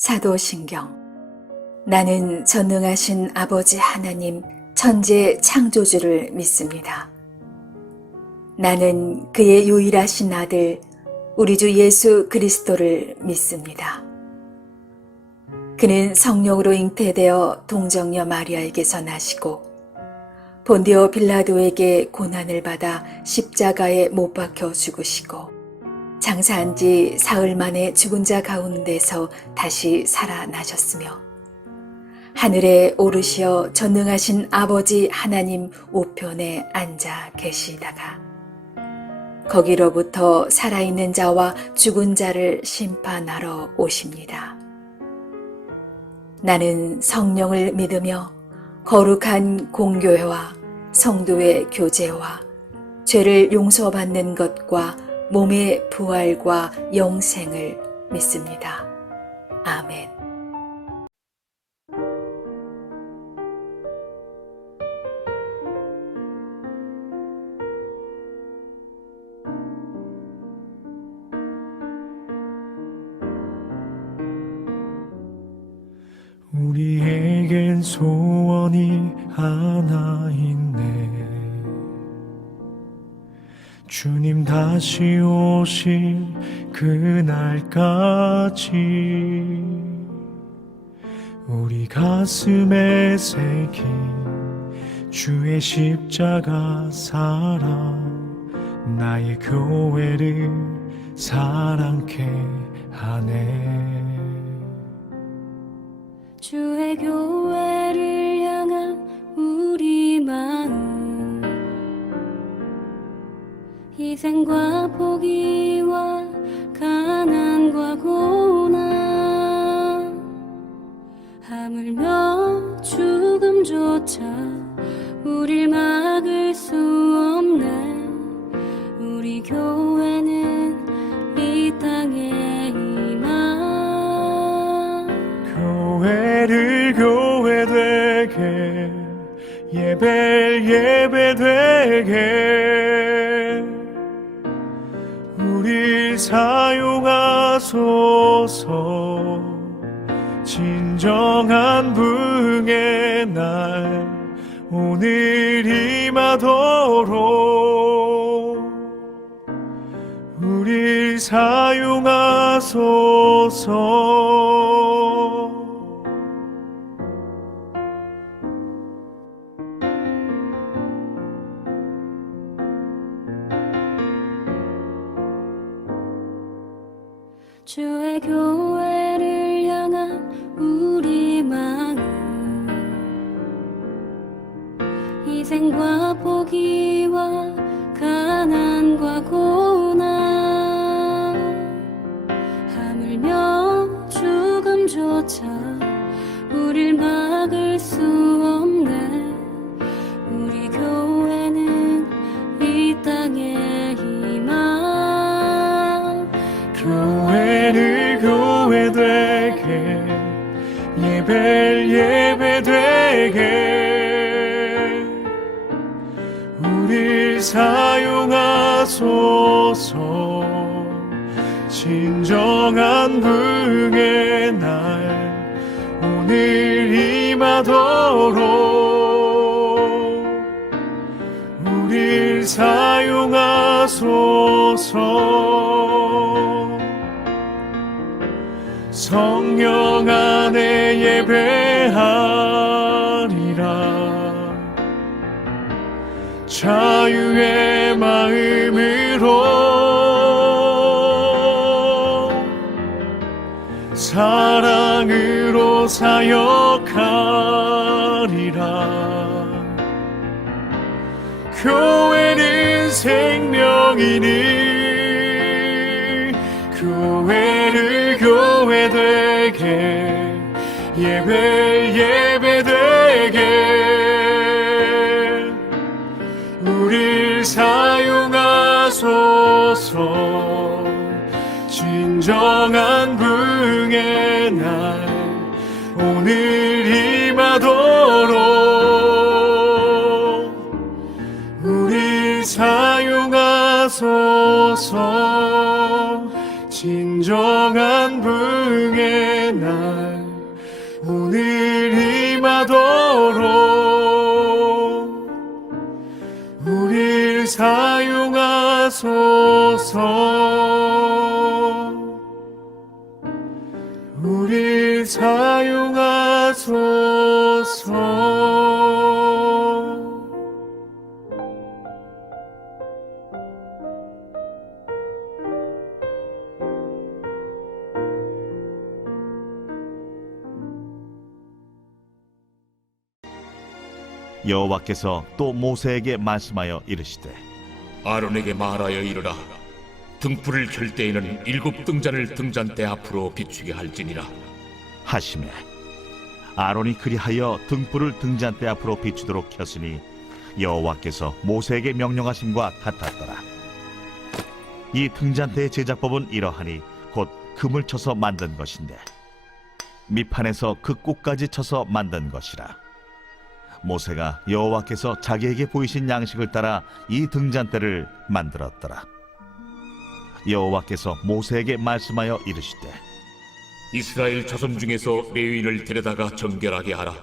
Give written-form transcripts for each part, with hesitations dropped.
사도신경. 나는 전능하신 아버지 하나님 천재 창조주를 믿습니다. 나는 그의 유일하신 아들 우리 주 예수 그리스도를 믿습니다. 그는 성령으로 잉태되어 동정녀 마리아에게서 나시고 본디오 빌라도에게 고난을 받아 십자가에 못 박혀 죽으시고 장사한 지 사흘 만에 죽은 자 가운데서 다시 살아나셨으며 하늘에 오르시어 전능하신 아버지 하나님 우편에 앉아 계시다가 거기로부터 살아있는 자와 죽은 자를 심판하러 오십니다. 나는 성령을 믿으며 거룩한 공교회와 성도의 교제와 죄를 용서받는 것과 몸의 부활과 영생을 믿습니다. 아멘. 우리에겐 소원이 하나 있네. 주님 다시 오실 그날까지 우리 가슴에 새긴 주의 십자가 사랑 나의 교회를 사랑케 하네. 주의 교회를 향한 우리 마음 희생과 포기와 가난과 고난 하물며 죽음조차 우릴 막을 수 없네. 우리 교회는 이 땅에 임한 교회를 교회되게 예배를 예배되게 우릴 사용하소서. 진정한 부흥의 날 오늘 임하도록 우릴 사용하소서. 주의 교회를 향한 우리 마음 희생과 포기와 가난과 고난 하물며 죽음조차 우릴 막을 수 없네. 우리 교회는 이 땅에 임한 교회를 교회되게 예배를 예배되게 우릴 사용하소서. 진정한 부흥의 날 오늘 임하도록 우릴 사용하소서. 성령 안에 예배하리라. 자유의 마음으로 사랑으로 사역하리라. 교회는 생명이니 교회를 교회되게 예배 예배되게 우릴 사용하소서. 진정한 부흥의 날 오늘 임하도록 우릴 사용하소서. 진정한 부흥의 날 오늘 임하도록 우리를 사용하소서. 우리를 사용하소서. 여호와께서 또 모세에게 말씀하여 이르시되 아론에게 말하여 이르라. 등불을 켤 때에는 7 등잔을 등잔대 앞으로 비추게 할지니라. 하시매 아론이 그리하여 등불을 등잔대 앞으로 비추도록 켰으니 여호와께서 모세에게 명령하심과 같았더라. 이 등잔대의 제작법은 이러하니 곧 금을 쳐서 만든 것인데 밑판에서 그 꼭까지 쳐서 만든 것이라. 모세가 여호와께서 자기에게 보이신 양식을 따라 이 등잔대를 만들었더라. 여호와께서 모세에게 말씀하여 이르시되 이스라엘 자손 중에서 레위인을 데려다가 정결하게 하라.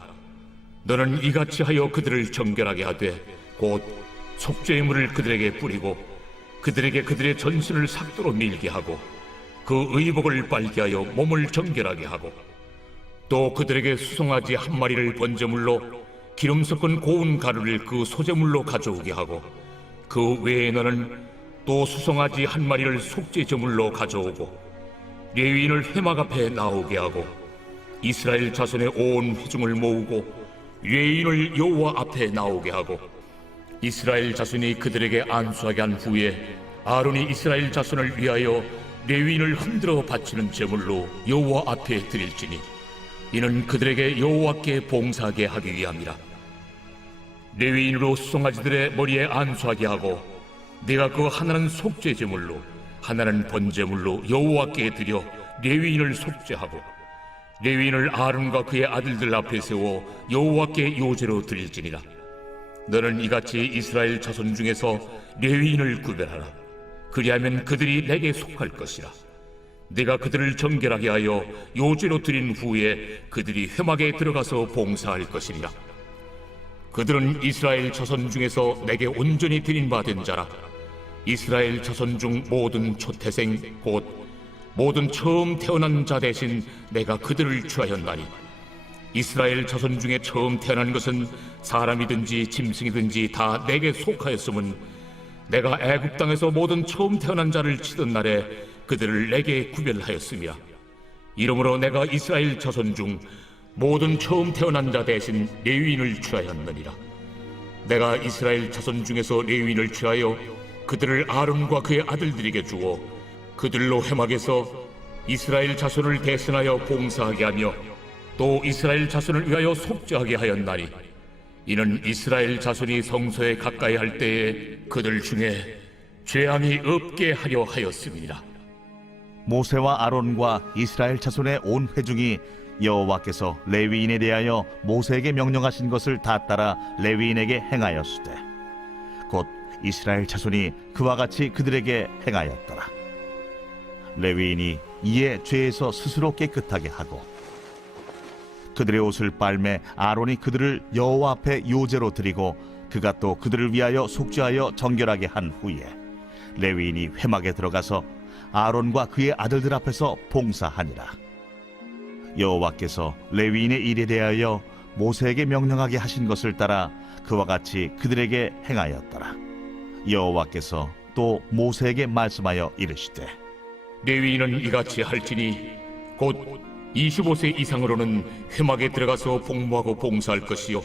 너는 이같이 하여 그들을 정결하게 하되 곧 속죄의 물을 그들에게 뿌리고 그들에게 그들의 전신을 삭도로 밀게 하고 그 의복을 빨게 하여 몸을 정결하게 하고 또 그들에게 수송아지 1마리를 번제물로 기름 섞은 고운 가루를 그 소제물로 가져오게 하고 그 외에 너는 또 수송아지 1마리를 속죄 제물로 가져오고 레위인을 회막 앞에 나오게 하고 이스라엘 자손의 온 회중을 모으고 레위인을 여호와 앞에 나오게 하고 이스라엘 자손이 그들에게 안수하게 한 후에 아론이 이스라엘 자손을 위하여 레위인을 흔들어 바치는 제물로 여호와 앞에 드릴지니 이는 그들에게 여호와께 봉사하게 하기 위함이라. 레위인으로 수송아지들의 머리에 안수하게 하고 네가 그 하나는 속죄 제물로 하나는 번제물로 여호와께 드려 레위인을 속죄하고 레위인을 아론과 그의 아들들 앞에 세워 여호와께 요제로 드릴지니라. 너는 이같이 이스라엘 자손 중에서 레위인을 구별하라. 그리하면 그들이 내게 속할 것이라. 네가 그들을 정결하게 하여 요제로 드린 후에 그들이 회막에 들어가서 봉사할 것이니라. 그들은 이스라엘 자손 중에서 내게 온전히 드린 바 된 자라. 이스라엘 자손 중 모든 초태생 곧 모든 처음 태어난 자 대신 내가 그들을 취하였나니 이스라엘 자손 중에 처음 태어난 것은 사람이든지 짐승이든지 다 내게 속하였음은 내가 애굽 땅에서 모든 처음 태어난 자를 치던 날에 그들을 내게 구별하였음이라. 이러므로 내가 이스라엘 자손 중 모든 처음 태어난 자 대신 레위인을 취하였느니라. 내가 이스라엘 자손 중에서 레위인을 취하여 그들을 아론과 그의 아들들에게 주어 그들로 회막에서 이스라엘 자손을 대신하여 봉사하게 하며 또 이스라엘 자손을 위하여 속죄하게 하였나니 이는 이스라엘 자손이 성소에 가까이 할 때에 그들 중에 죄함이 없게 하려 하였음이니라. 모세와 아론과 이스라엘 자손의 온 회중이 여호와께서 레위인에 대하여 모세에게 명령하신 것을 다 따라 레위인에게 행하였으되 곧 이스라엘 자손이 그와 같이 그들에게 행하였더라. 레위인이 이에 죄에서 스스로 깨끗하게 하고 그들의 옷을 빨매 아론이 그들을 여호와 앞에 요제로 드리고 그가 또 그들을 위하여 속죄하여 정결하게 한 후에 레위인이 회막에 들어가서 아론과 그의 아들들 앞에서 봉사하니라. 여호와께서 레위인의 일에 대하여 모세에게 명령하게 하신 것을 따라 그와 같이 그들에게 행하였더라. 여호와께서 또 모세에게 말씀하여 이르시되 레위인은 이같이 할지니 곧 25세 이상으로는 회막에 들어가서 복무하고 봉사할 것이요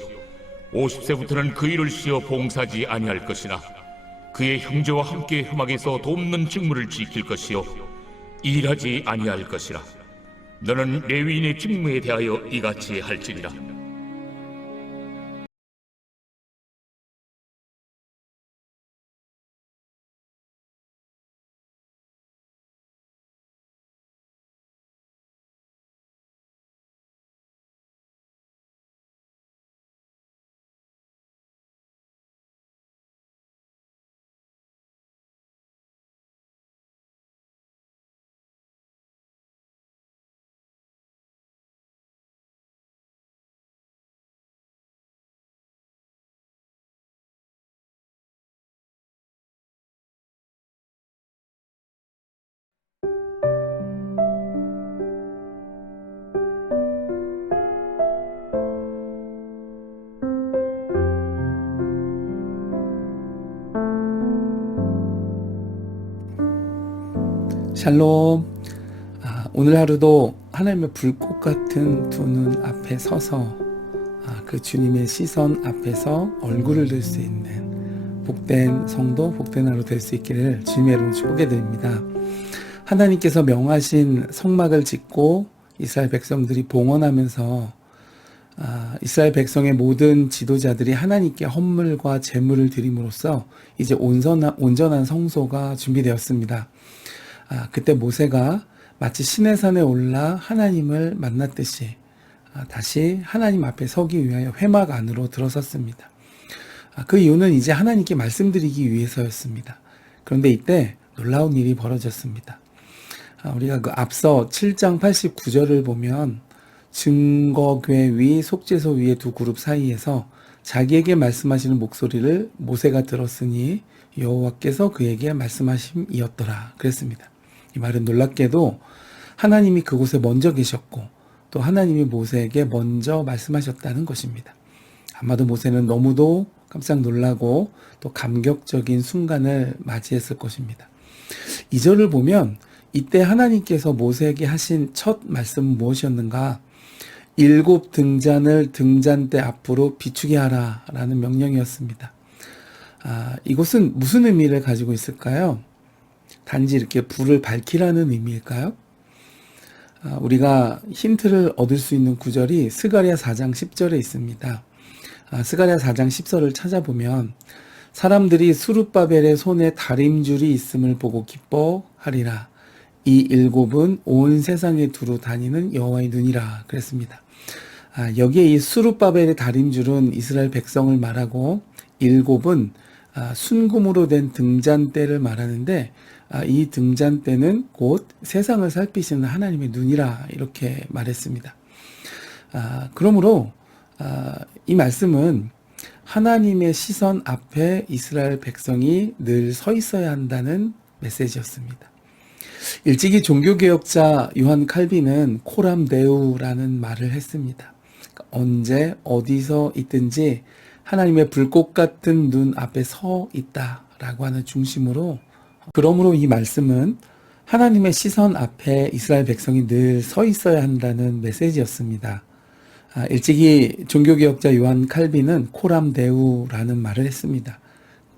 50세부터는 그 일을 쉬어 봉사하지 아니할 것이나 그의 형제와 함께 회막에서 돕는 직무를 지킬 것이요 일하지 아니할 것이라. 너는 레위인의 직무에 대하여 이같이 할지니라. 샬롬. 오늘 하루도 하나님의 불꽃 같은 두 눈 앞에 서서 그 주님의 시선 앞에서 얼굴을 들 수 있는 복된 성도, 복된 하루 될 수 있기를 주님의 이름으로 축복해 드립니다. 하나님께서 명하신 성막을 짓고 이스라엘 백성들이 봉헌하면서 이스라엘 백성의 모든 지도자들이 하나님께 헌물과 제물을 드림으로써 이제 온전한 성소가 준비되었습니다. 그때 모세가 마치 시내산에 올라 하나님을 만났듯이 다시 하나님 앞에 서기 위하여 회막 안으로 들어섰습니다. 그 이유는 이제 하나님께 말씀드리기 위해서였습니다. 그런데 이때 놀라운 일이 벌어졌습니다. 우리가 그 앞서 7장 89절을 보면 증거궤 위 속죄소 위의 두 그룹 사이에서 자기에게 말씀하시는 목소리를 모세가 들었으니 여호와께서 그에게 말씀하심이었더라 그랬습니다. 이 말은 놀랍게도 하나님이 그곳에 먼저 계셨고 또 하나님이 모세에게 먼저 말씀하셨다는 것입니다. 아마도 모세는 너무도 깜짝 놀라고 또 감격적인 순간을 맞이했을 것입니다. 2절을 보면 이때 하나님께서 모세에게 하신 첫 말씀은 무엇이었는가? 7 등잔을 등잔대 앞으로 비추게 하라 라는 명령이었습니다. 이것은 무슨 의미를 가지고 있을까요? 단지 이렇게 불을 밝히라는 의미일까요? 우리가 힌트를 얻을 수 있는 구절이 스가랴 4장 10절에 있습니다. 스가랴 4장 10절을 찾아보면 사람들이 수룹바벨의 손에 다림줄이 있음을 보고 기뻐하리라. 이 7은 온 세상에 두루 다니는 여호와의 눈이라 그랬습니다. 여기에 이 수룹바벨의 다림줄은 이스라엘 백성을 말하고 7은 순금으로 된 등잔대를 말하는데 이 등잔대는 곧 세상을 살피시는 하나님의 눈이라 이렇게 말했습니다. 그러므로 이 말씀은 하나님의 시선 앞에 이스라엘 백성이 늘 서 있어야 한다는 메시지였습니다. 일찍이 종교개혁자 요한 칼빈은 코람 데우라는 말을 했습니다. 언제 어디서 있든지 하나님의 불꽃 같은 눈 앞에 서 있다라고 하는 중심으로, 그러므로 이 말씀은 하나님의 시선 앞에 이스라엘 백성이 늘 서 있어야 한다는 메시지였습니다. 일찍이 종교개혁자 요한 칼빈은 코람 데우라는 말을 했습니다.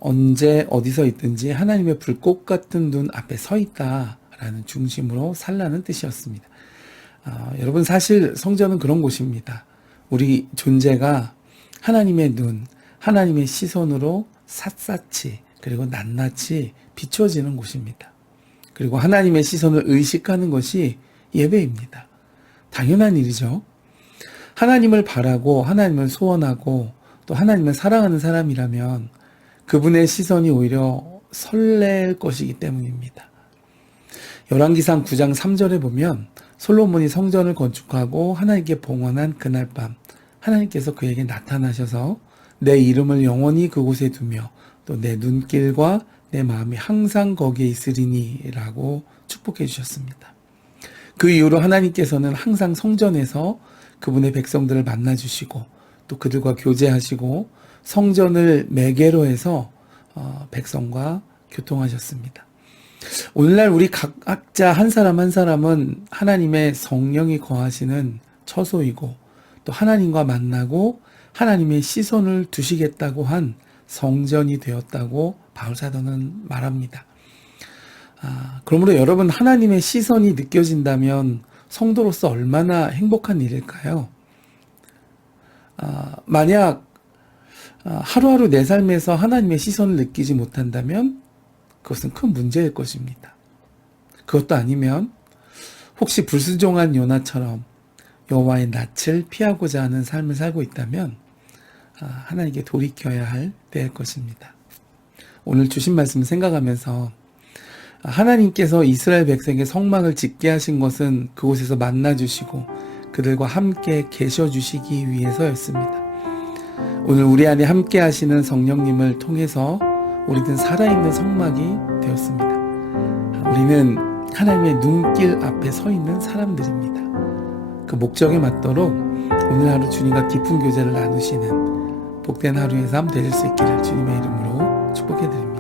언제 어디서 있든지 하나님의 불꽃 같은 눈 앞에 서 있다라는 중심으로 살라는 뜻이었습니다. 여러분, 사실 성전은 그런 곳입니다. 우리 존재가 하나님의 눈, 하나님의 시선으로 샅샅이 그리고 낱낱이 비춰지는 곳입니다. 그리고 하나님의 시선을 의식하는 것이 예배입니다. 당연한 일이죠. 하나님을 바라고 하나님을 소원하고 또 하나님을 사랑하는 사람이라면 그분의 시선이 오히려 설렐 것이기 때문입니다. 열왕기상 9장 3절에 보면 솔로몬이 성전을 건축하고 하나님께 봉헌한 그날 밤 하나님께서 그에게 나타나셔서 내 이름을 영원히 그곳에 두며 또 내 눈길과 내 마음이 항상 거기에 있으리니 라고 축복해 주셨습니다. 그 이후로 하나님께서는 항상 성전에서 그분의 백성들을 만나주시고 또 그들과 교제하시고 성전을 매개로 해서 백성과 교통하셨습니다. 오늘날 우리 각자 한 사람 한 사람은 하나님의 성령이 거하시는 처소이고 또 하나님과 만나고 하나님의 시선을 두시겠다고 한 성전이 되었다고 바울사도는 말합니다. 그러므로 여러분, 하나님의 시선이 느껴진다면 성도로서 얼마나 행복한 일일까요? 만약 하루하루 내 삶에서 하나님의 시선을 느끼지 못한다면 그것은 큰 문제일 것입니다. 그것도 아니면 혹시 불순종한 요나처럼 여호와의 낯을 피하고자 하는 삶을 살고 있다면 하나님께 돌이켜야 할 때일 것입니다. 오늘 주신 말씀을 생각하면서 하나님께서 이스라엘 백성에게 성막을 짓게 하신 것은 그곳에서 만나주시고 그들과 함께 계셔주시기 위해서였습니다. 오늘 우리 안에 함께 하시는 성령님을 통해서 우리는 살아있는 성막이 되었습니다. 우리는 하나님의 눈길 앞에 서 있는 사람들입니다. 그 목적에 맞도록 오늘 하루 주님과 깊은 교제를 나누시는 복된 하루의 삶 되실 수 있기를 주님의 이름으로 축복해드립니다.